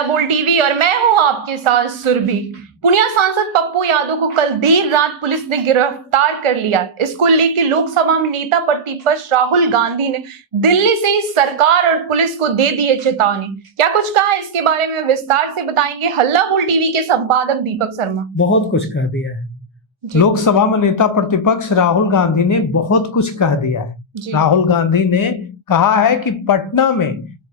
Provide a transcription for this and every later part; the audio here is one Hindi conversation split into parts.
हल्ला बोल टीवी और मैं हूं आपके साथ सुरभि। पुनिया सांसद पप्पू यादव को कल देर रात पुलिस ने गिरफ्तार कर लिया। इसको लेकर लोकसभा में नेता प्रतिपक्ष राहुल गांधी ने दिल्ली से ही सरकार और पुलिस को दे दी है चेतावनी। क्या कुछ कहा इसके बारे में विस्तार से बताएंगे हल्ला बोल टीवी के संपादक दीपक शर्मा। बहुत कुछ कह दिया है लोकसभा में नेता प्रतिपक्ष राहुल गांधी ने बहुत कुछ कह दिया है। राहुल गांधी ने कहा है कि पटना में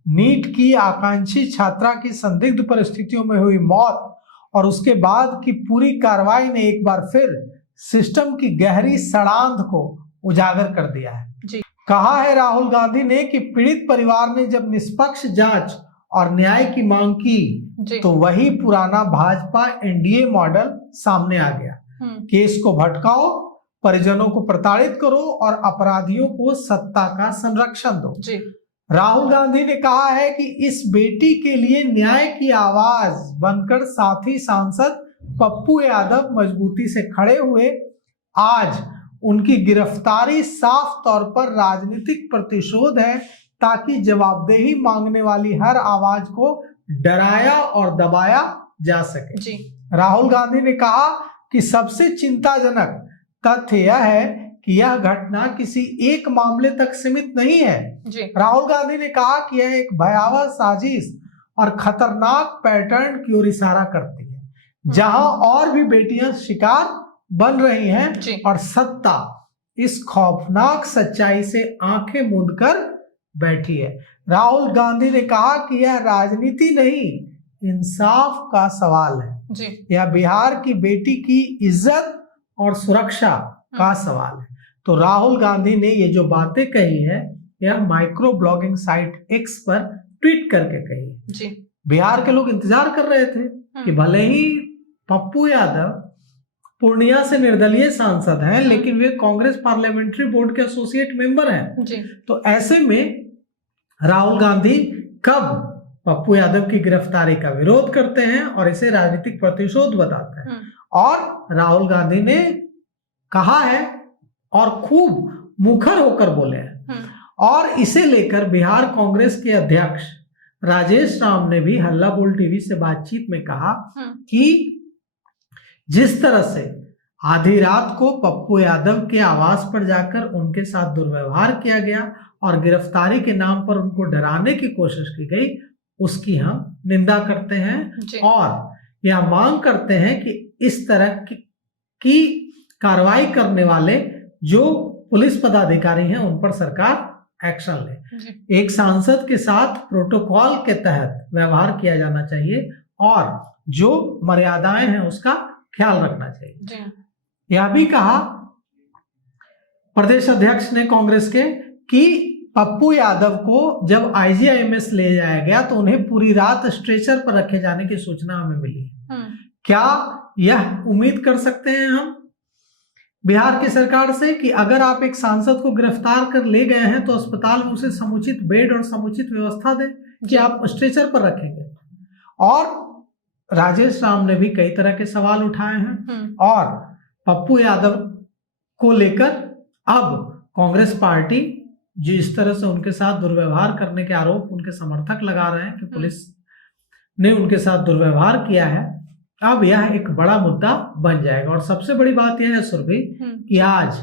नीट की आकांक्षी छात्रा की संदिग्ध परिस्थितियों में हुई मौत और उसके बाद की पूरी कार्रवाई ने एक बार फिर सिस्टम की गहरी सड़ांध को उजागर कर दिया है। कहा है राहुल गांधी ने कि पीड़ित परिवार ने जब निष्पक्ष जांच और न्याय की मांग की तो वही पुराना भाजपा एनडीए मॉडल सामने आ गया। केस को भटकाओ, परिजनों को प्रताड़ित करो और अपराधियों को सत्ता का संरक्षण दो। राहुल गांधी ने कहा है कि इस बेटी के लिए न्याय की आवाज बनकर साथी सांसद पप्पू यादव मजबूती से खड़े हुए। आज उनकी गिरफ्तारी साफ तौर पर राजनीतिक प्रतिशोध है ताकि जवाबदेही मांगने वाली हर आवाज को डराया और दबाया जा सके। राहुल गांधी ने कहा कि सबसे चिंताजनक तथ्य यह है कि यह घटना किसी एक मामले तक सीमित नहीं है। राहुल गांधी ने कहा कि यह एक भयावह साजिश और खतरनाक पैटर्न की ओर इशारा करती है जहां और भी बेटियां शिकार बन रही हैं और सत्ता इस खौफनाक सच्चाई से आंखें मूंद कर बैठी है। राहुल गांधी ने कहा कि यह राजनीति नहीं, इंसाफ का सवाल है। यह बिहार की बेटी की इज्जत और सुरक्षा का सवाल है। तो राहुल गांधी ने ये जो बातें कही है यह माइक्रो ब्लॉगिंग साइट एक्स पर ट्वीट करके कही है। बिहार के लोग इंतजार कर रहे थे कि भले ही पप्पू यादव पूर्णिया से निर्दलीय सांसद हैं लेकिन वे कांग्रेस पार्लियामेंट्री बोर्ड के एसोसिएट मेंबर हैं। तो ऐसे में राहुल गांधी कब पप्पू यादव की गिरफ्तारी का विरोध करते हैं और इसे राजनीतिक प्रतिशोध बताते हैं। और राहुल गांधी ने कहा है और खूब मुखर होकर बोले हैं और इसे लेकर बिहार कांग्रेस के अध्यक्ष राजेश राम ने भी हल्ला बोल टीवी से बातचीत में कहा कि जिस तरह से आधी रात को पप्पू यादव के आवास पर जाकर उनके साथ दुर्व्यवहार किया गया और गिरफ्तारी के नाम पर उनको डराने की कोशिश की गई उसकी हम निंदा करते हैं और यह मांग करते हैं कि इस तरह की कार्रवाई करने वाले जो पुलिस पदाधिकारी हैं उन पर सरकार एक्शन ले। एक सांसद के साथ प्रोटोकॉल के तहत व्यवहार किया जाना चाहिए और जो मर्यादाएं हैं उसका ख्याल रखना चाहिए। यह भी कहा प्रदेश अध्यक्ष ने कांग्रेस के कि पप्पू यादव को जब आईजीआईएमएस ले जाया गया तो उन्हें पूरी रात स्ट्रेचर पर रखे जाने की सूचना हमें मिली। क्या यह उम्मीद कर सकते हैं हम बिहार की सरकार से कि अगर आप एक सांसद को गिरफ्तार कर ले गए हैं तो अस्पताल में उसे समुचित बेड और समुचित व्यवस्था दें कि आप स्ट्रेचर पर रखेंगे। और राजेश राम ने भी कई तरह के सवाल उठाए हैं और पप्पू यादव को लेकर अब कांग्रेस पार्टी जो इस तरह से उनके साथ दुर्व्यवहार करने के आरोप उनके समर्थक लगा रहे हैं कि पुलिस ने उनके साथ दुर्व्यवहार किया है, अब यह एक बड़ा मुद्दा बन जाएगा। और सबसे बड़ी बात यह है सुरभि कि आज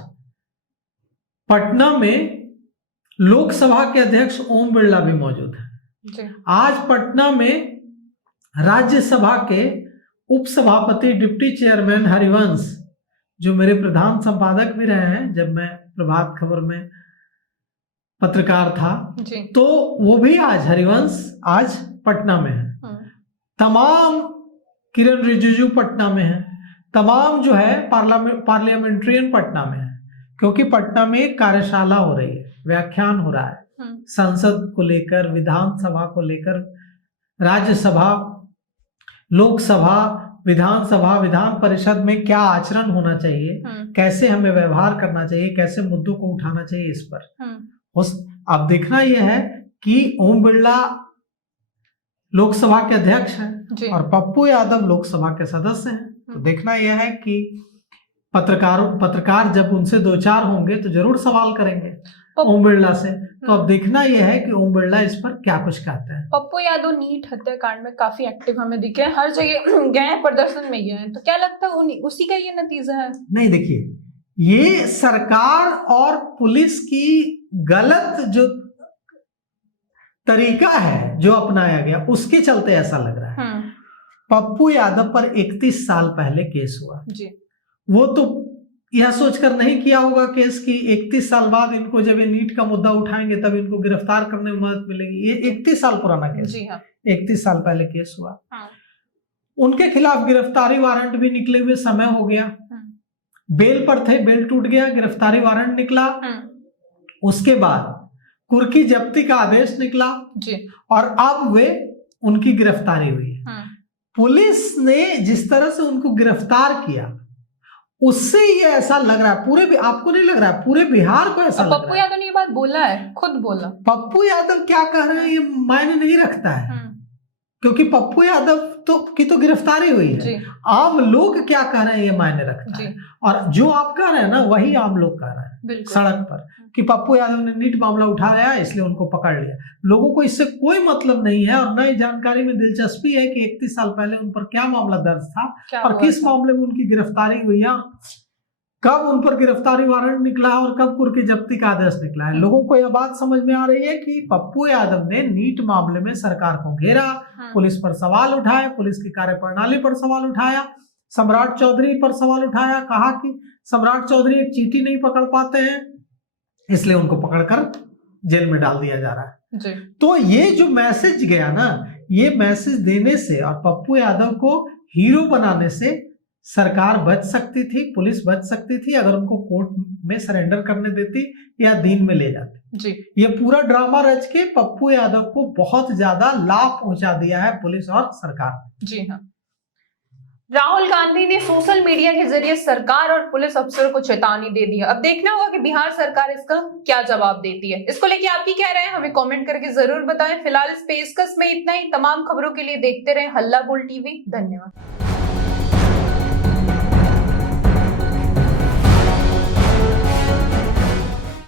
पटना में लोकसभा के अध्यक्ष ओम बिरला भी मौजूद है। आज पटना में राज्यसभा के उपसभापति डिप्टी चेयरमैन हरिवंश जो मेरे प्रधान संपादक भी रहे हैं जब मैं प्रभात खबर में पत्रकार था तो वो भी हरिवंश आज पटना में है। तमाम किरण रिजिजू पटना में है, तमाम जो है पार्लियामेंट्रियन पटना में है क्योंकि पटना में एक कार्यशाला हो रही है, व्याख्यान हो रहा है संसद को लेकर, विधानसभा को लेकर, राज्यसभा, लोकसभा, विधानसभा, विधान परिषद में क्या आचरण होना चाहिए, कैसे हमें व्यवहार करना चाहिए, कैसे मुद्दों को उठाना चाहिए इस पर। अब देखना यह है कि ओम बिरला लोकसभा के अध्यक्ष हैं और पप्पू यादव लोकसभा के सदस्य हैं। तो देखना यह है कि पत्रकार जब उनसे दो चार होंगे तो जरूर सवाल करेंगे ओम बिरला से। तो अब देखना यह है कि ओम बिरला इस पर क्या कुछ कहते हैं। पप्पू यादव नीट हत्याकांड में काफी एक्टिव हमें दिखे हैं, हर जगह गए हैं, प्रदर्शन में गए हैं, तो क्या लगता है उसी का ये नतीजा है? नहीं, देखिए, ये सरकार और पुलिस की गलत जो तरीका है जो अपनाया गया उसके चलते ऐसा लग रहा है। पप्पू यादव पर 31 साल पहले केस हुआ जी। वो तो यह सोचकर नहीं किया होगा केस की 31 साल बाद इनको जब ये नीट का मुद्दा उठाएंगे तब इनको गिरफ्तार करने में मदद मिलेगी। ये 31 साल पुराना केस। जी हाँ। 31 साल पहले केस हुआ। हाँ। उनके खिलाफ गिरफ्तारी वारंट भी निकले हुए समय हो गया। बेल पर थे, बेल टूट गया, गिरफ्तारी वारंट निकला। उसके बाद कुर्की जब्ती का आदेश निकला जी। और अब वे उनकी गिरफ्तारी हुई। पुलिस ने जिस तरह से उनको गिरफ्तार किया उससे ये ऐसा लग रहा है, पूरे आपको नहीं लग रहा है, पूरे बिहार को ऐसा लग रहा है। पप्पू यादव ने ये बात बोला है, खुद बोला। पप्पू यादव क्या कह रहे हैं ये मायने नहीं रखता है, क्योंकि पप्पू यादव की तो गिरफ्तारी हुई है। आम लोग क्या कह रहे हैं ये मायने रखता है। और जो आप कह रहे हैं ना वही आम लोग कह रहे हैं सड़क पर कि पप्पू यादव ने नीट मामला उठाया इसलिए उनको पकड़ लिया। लोगों को इससे कोई मतलब नहीं है और नई जानकारी में दिलचस्पी है कि 31 साल पहले उन पर क्या मामला दर्ज था और किस मामले में उनकी गिरफ्तारी हुई है, कब उन पर गिरफ्तारी वारंट निकला है और कब कुर्की जब्ती का आदेश निकला है। लोगों को यह बात समझ में आ रही है कि पप्पू यादव ने नीट मामले में सरकार को घेरा, पुलिस पर सवाल उठाए, पुलिस की कार्यप्रणाली पर सवाल उठाया, सम्राट चौधरी पर सवाल उठाया, कहा कि सम्राट चौधरी एक चींटी नहीं पकड़ पाते हैं इसलिए उनको पकड़कर जेल में डाल दिया जा रहा है जी। तो ये जो मैसेज गया ना, ये मैसेज देने से और पप्पू यादव को हीरो बनाने से सरकार बच सकती थी, पुलिस बच सकती थी अगर उनको कोर्ट में सरेंडर करने देती या दिन में ले जाती जी। ये पूरा ड्रामा रच के पप्पू यादव को बहुत ज्यादा लाभ पहुंचा दिया है पुलिस और सरकार जी हाँ। राहुल गांधी ने सोशल मीडिया के जरिए सरकार और पुलिस अफसरों को चेतावनी दे दी है। अब देखना होगा कि बिहार सरकार इसका क्या जवाब देती है। इसको लेके आप क्या कह रहे हैं हमें कमेंट करके जरूर बताएं। फिलहाल इस पेशकश में इतना ही। तमाम खबरों के लिए देखते रहें हल्ला बोल टीवी। धन्यवाद।